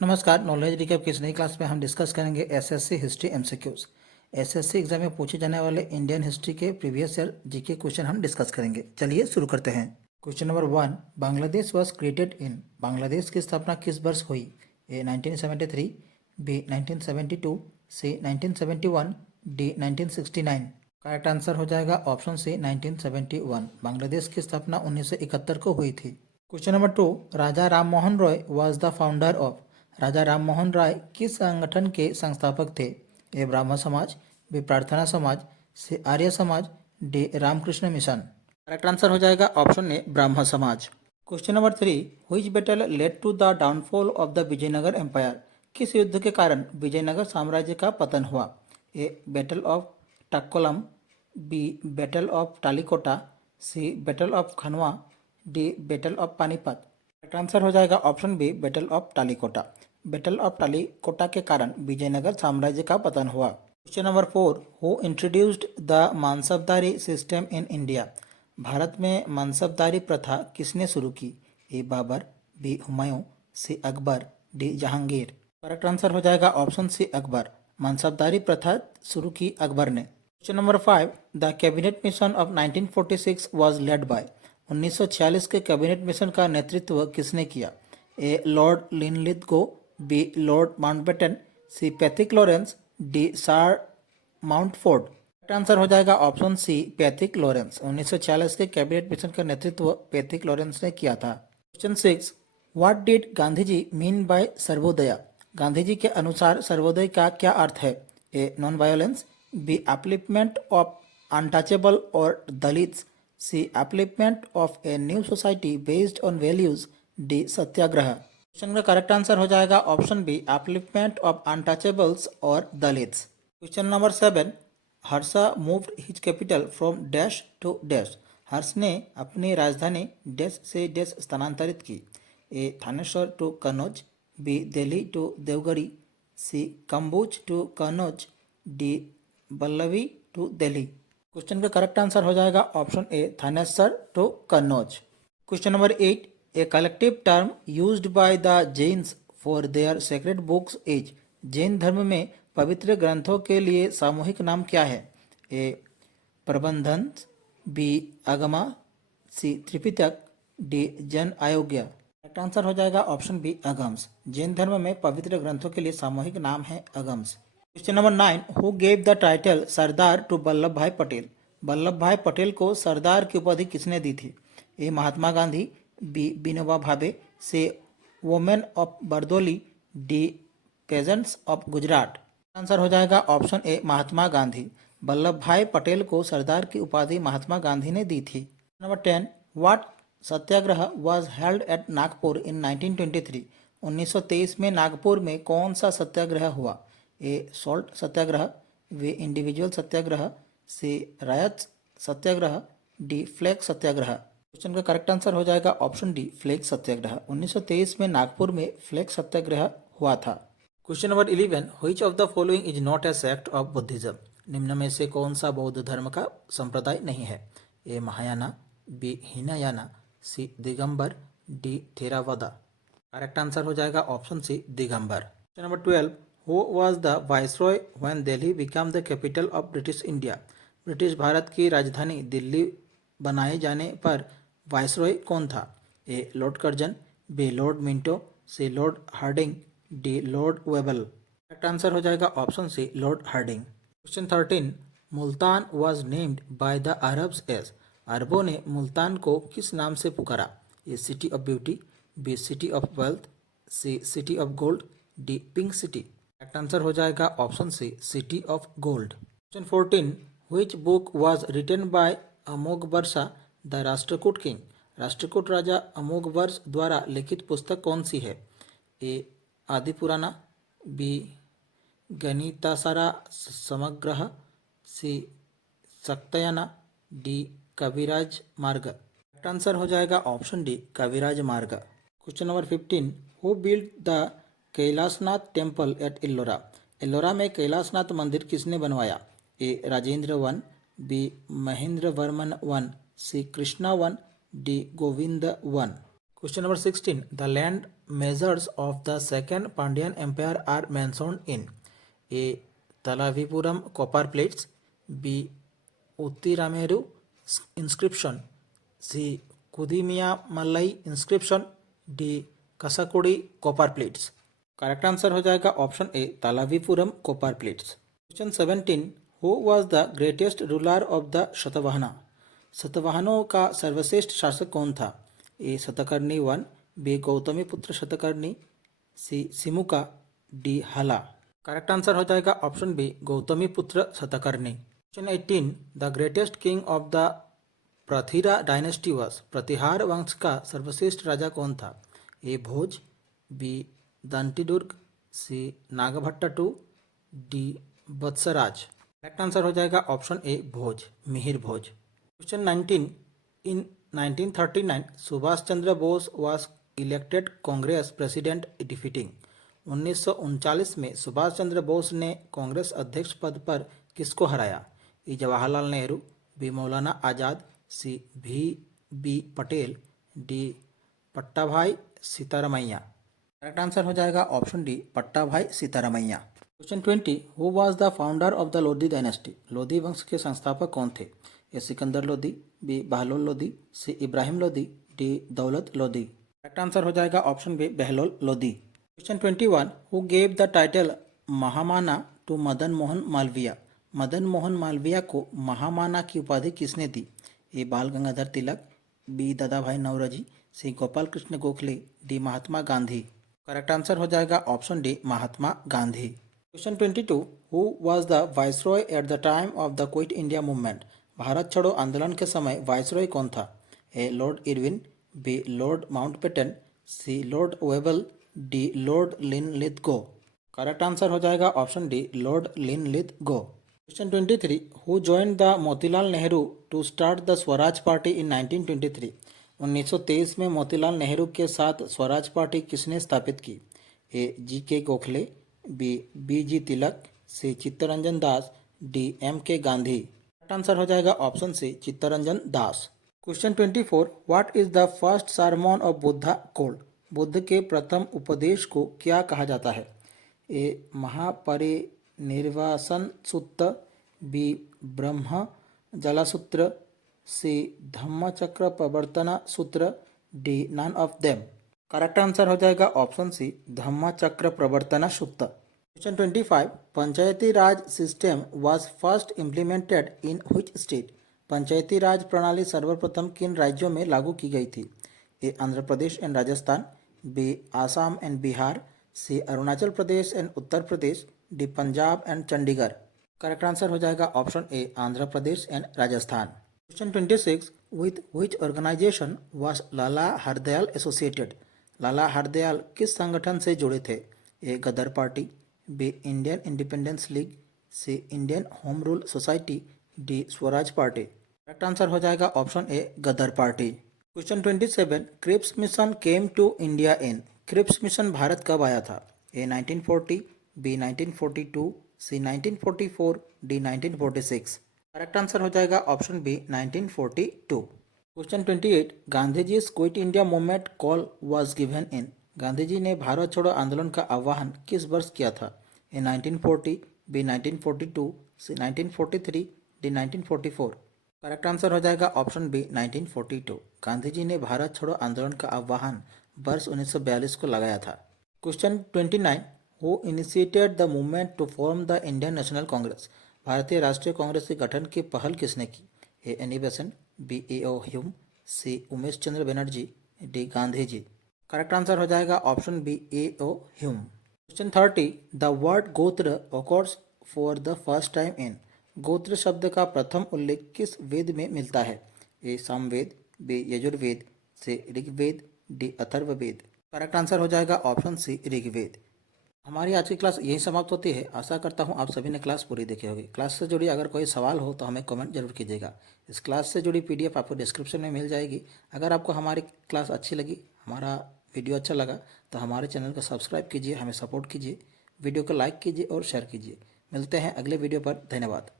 नमस्कार। Knowledge recap की इस नई क्लास में हम डिस्कस करेंगे SSC history MCQs. SSC exam में पूछे जाने वाले इंडियन हिस्ट्री के प्रीवियस ईयर जीके क्वेश्चन हम डिस्कस करेंगे। चलिए शुरू करते हैं। Question number 1, Bangladesh was created in. Bangladesh की स्थापना किस वर्ष हुई? ए 1973, बी 1972, सी 1971, डी 1969। करेक्ट आंसर हो जाएगा ऑप्शन सी 1971। बांग्लादेश की स्थापना 1971 को हुई थी। Question number 2, Raja Ram Mohan Roy was the founder of. Raja Ram Mohan Rai किस संगठन के संस्थापक थे? ए ब्राह्मण समाज, बी प्रार्थना समाज, C Arya Samaj, D Ramakrishna mission. Correct answer हो जाएगा option A Brahmo Samaj. Question number 3, which battle led to the downfall of the Vijayanagara empire. किस युद्ध के कारण विजयनगर साम्राज्य का पतन हुआ? A battle of Takkolam, B battle of Talikota, C battle of Khanwa, D battle of Panipat. Correct answer हो जाएगा option B battle of Talikota. Battle of Talikota के कारण विजयनगर साम्राज्य का पतन हुआ। Question number 4, who introduced the mansabdari system in India. Bharat में मानसबदारी प्रथा किसने शुरू की? A Babar, B Humayun, C Akbar, D Jahangir. Correct answer हो जाएगा ऑप्शन सी अकबर। मानसबदारी प्रथा शुरू की अकबर ने। Question number 5, the cabinet mission of 1946 was led by. 1946 के कैबिनेट मिशन का नेतृत्व किसने किया? A lord Linlithgow, B Lord Mountbatten, C Pethick Lawrence, D sir Montford. Correct answer हो जाएगा ऑप्शन सी पैथिक लॉरेंस। 1946 के कैबिनेट मिशन का नेतृत्व पैथिक लॉरेंस ने किया था। Question 6, what did Gandhi ji mean by sarvodaya. Gandhi ji के अनुसार सर्वोदय का क्या अर्थ है? A non violence, B upliftment of untouchable और Dalits, C upliftment of a new society based on values, D satyagraha. Question का करेक्ट आंसर हो जाएगा option B upliftment of untouchables और Dalits. Question number 7, Harsha moved his capital from dash to dash. Harsh ने अपनी राजधानी dash से dash स्थानांतरित की। A Thaneshwar to Kannauj, B Delhi to Devgarhi, C Kamboj to Kannauj, D Ballavi to Delhi. Question का करेक्ट आंसर हो जाएगा option A Thaneshwar to Kannauj. Question number 8, a collective term used by the Jains for their sacred books is. Jain धर्म में पवित्र ग्रंथों के लिए सामूहिक नाम क्या है? ए प्रबंधन, बी आगमा, सी त्रिपिटक, डी जन आयोग्य। करेक्ट आंसर हो जाएगा ऑप्शन बी अगम्स। जैन धर्म में पवित्र ग्रंथों के लिए सामूहिक नाम है Agams. Question number 9, who gave the title Sardar to Vallabh Bhai Patel. Vallabh Bhai Patel को सरदार की उपाधि किसने दी थी? ए महात्मा गांधी, बी विनोबा भावे, से women of Bardoli, D pageants of Gujarat. Answer हो जाएगा ऑप्शन ए महात्मा गांधी। वल्लभ भाई पटेल को सरदार की उपाधि महात्मा गांधी ने दी थी। Number 10, what satyagraha was held at Nagpur in 1923। 1923 में नागपुर में कौन सा सत्याग्रह हुआ? A salt satyagraha, B individual satyagraha, C ryot satyagraha, D flag satyagraha. Question का करेक्ट आंसर हो जाएगा ऑप्शन डी फ्लैग सत्याग्रह। 1923 में नागपुर में फ्लैग सत्याग्रह हुआ था। Question number 11, which of the following is not a sect of Buddhism. निम्न में से कौन सा बौद्ध धर्म का संप्रदाय नहीं है? A Mahayana, B Hinayana, C Digambar, D Theravada. Correct answer हो जाएगा option C Digambar. Question number 12, who was the viceroy when Delhi became the capital of British India. British Bharat की राजधानी दिल्ली बनाए जाने पर वाइसरॉय कौन था? A Lord Curzon, B Lord Minto, C Lord Hardinge, D Lord Wavell. Correct answer हो जाएगा option C Lord Hardinge. Question 13, Multan was named by the Arabs as. अरबों ने मुल्तान को किस नाम से पुकारा? A city of beauty, B city of wealth, C city of gold, D pink city. Correct answer हो जाएगा option C city of gold. Question 14, which book was written by Amoghavarsha the Rashtrakuta king. Rashtrakuta राजा अमोघवर्ष द्वारा लिखित पुस्तक कौन सी है? ए आदि पुराना, बी गणितासारा समग्रह, सी सक्तयना, डी कविराज मार्ग। करेक्ट आंसर हो जाएगा option D Kavirajamarga. Question number 15, who build the Kailashnath temple at Ellora. Ellora में कैलाशनाथ मंदिर किसने बनवाया? A Rajendra one, B Mahendra Varman one, C Krishna one, D Govind one. Question number 16, the land measures of the second Pandyan Empire are mentioned in A. Talavipuram copper plates, B. Uttirameru inscription, C. Kudimiya Malai inscription, D. Kasakudi copper plates। Correct answer हो जाएगा option A Talavipuram copper plates. Question 17, who was the greatest ruler of the Shatavahana? शतवाहनों का सर्वश्रेष्ठ शासक कौन था? A Satakarni 1, B Gautamiputra Satakarni, C Simuka, D Hala. Correct answer हो जाएगा option B Gautamiputra Satakarni. Question 18, the greatest king of the Pratihara dynasty was? Pratihara वंश का सर्वश्रेष्ठ राजा कौन था? A Bhoj, B Dantidurga, C Nagabhata 2, D Vatsaraj. Correct answer हो जाएगा option A Bhoj, Mihir Bhoj. Question 19, in 1939 Subhash Chandra Bose was elected Congress president defeating. 1939 में सुभाष चंद्र बोस ने कांग्रेस अध्यक्ष पद पर किसको हराया? ए Jawaharlal Nehru, B Maulana Azad, C B Patel, D Pattabhi Sitaramayya. Correct answer हो जाएगा option D Pattabhi Sitaramayya. Question 20, who was the founder of the Lodhi dynasty? Lodhi वंश के संस्थापक कौन थे? A Sikandar Lodhi, B Bahlol Lodhi, C Ibrahim Lodhi, D Daulat Lodhi. Correct answer हो जाएगा option B Bahlol Lodhi. Question 21, who gave the title Mahamana to Madan Mohan Malviya? Madan Mohan Malviya को महामाना की उपाधि किसने दी? ए बाल Gangadhar Tilak, B Dadabhai Naoroji, C Gopal Krishna Gokhale, D Mahatma Gandhi. Correct answer हो जाएगा option D Mahatma Gandhi. Question 22, who was the viceroy at the time of the Quit India movement? Bharat छोड़ो आंदोलन के समय वाइसरॉय कौन था? A Lord Irwin, B Lord Mountbatten, C Lord Wavell, D Lord Linlithgow. Correct answer हो जाएगा option D Lord Linlithgow. Question 23, who joined the Motilal Nehru to start the Swaraj party इन 1923? 1923 में मोतीलाल नेहरू के साथ स्वराज पार्टी किसने स्थापित की? A G K. Gokhale, B G Tilak, C Chittaranjan Das, D M.K. Gandhi. Correct answer हो जाएगा option C Chittaranjan Das. Question 24, what is the first sermon of Buddha called? Buddha के प्रथम उपदेश को क्या कहा जाता है? ए महापरिनिर्वासन सूत्र, B Brahma जलासूत्र, C Dhammachakra Pravartan Sutra, D none of them. Correct answer हो जाएगा option C Dhammachakra Pravartan Sutra. Question 25, panchayati raj system was first implemented in which state? Panchayati raj प्रणाली सर्वप्रथम किन राज्यों में लागू की गई थी? A Andhra Pradesh and Rajasthan, B Assam and Bihar, C Arunachal Pradesh and Uttar Pradesh, D Punjab and Chandigarh. Correct answer हो जाएगा option A Andhra Pradesh and Rajasthan. Question 26, with which organisation was Lala Hardayal associated? Lala Hardayal किस संगठन से जुड़े थे? A Ghadar party, B Indian independence league, C Indian home rule society, D Swaraj party. Correct answer हो जाएगा option A Ghadar party. Question 27, Cripps mission came to India in? Cripps mission Bharat कब आया था? A 1940, B 1942, C 1944, D 1946। Correct answer हो जाएगा option B 1942। Question 28, Gandhi ji quit India movement call was given in? Gandhi ji ने भारत छोड़ो आंदोलन का आह्वान किस वर्ष किया था? A 1940, B 1942, C 1943, D 1944। Correct answer हो जाएगा ऑप्शन बी 1942। गांधी जी ने भारत छोड़ो आंदोलन का आह्वान वर्ष 1942 को लगाया था। Question 29, who initiated the movement to form the Indian National Congress? भारतीय राष्ट्रीय कांग्रेस के गठन की पहल किसने की? A Annie Besant, B A O. Hume, C Umesh Chandra Banerjee, D Gandhi ji. Correct answer हो जाएगा option B A O. Hume. Question 30, the word gotra occurs for the first time in? गोत्र शब्द का प्रथम उल्लेख किस वेद में मिलता है? A Samaveda, B Yajurveda, C Rigveda, D Atharvaveda. Correct answer हो जाएगा ऑप्शन सी ऋग्वेद। हमारी आज की क्लास यही समाप्त होती है। आशा करता हूँ आप सभी ने क्लास पूरी देखी होगी। क्लास से जुड़ी अगर कोई सवाल हो तो हमें कमेंट जरूर कीजिएगा। इस क्लास से जुड़ी PDF आपको डिस्क्रिप्शन में मिल जाएगी। अगर आपको हमारी क्लास अच्छी लगी, हमारा वीडियो अच्छा लगा तो हमारे चैनल को सब्सक्राइब कीजिए, हमें सपोर्ट कीजिए, वीडियो को लाइक कीजिए और शेयर कीजिए। मिलते हैं अगले वीडियो पर। धन्यवाद।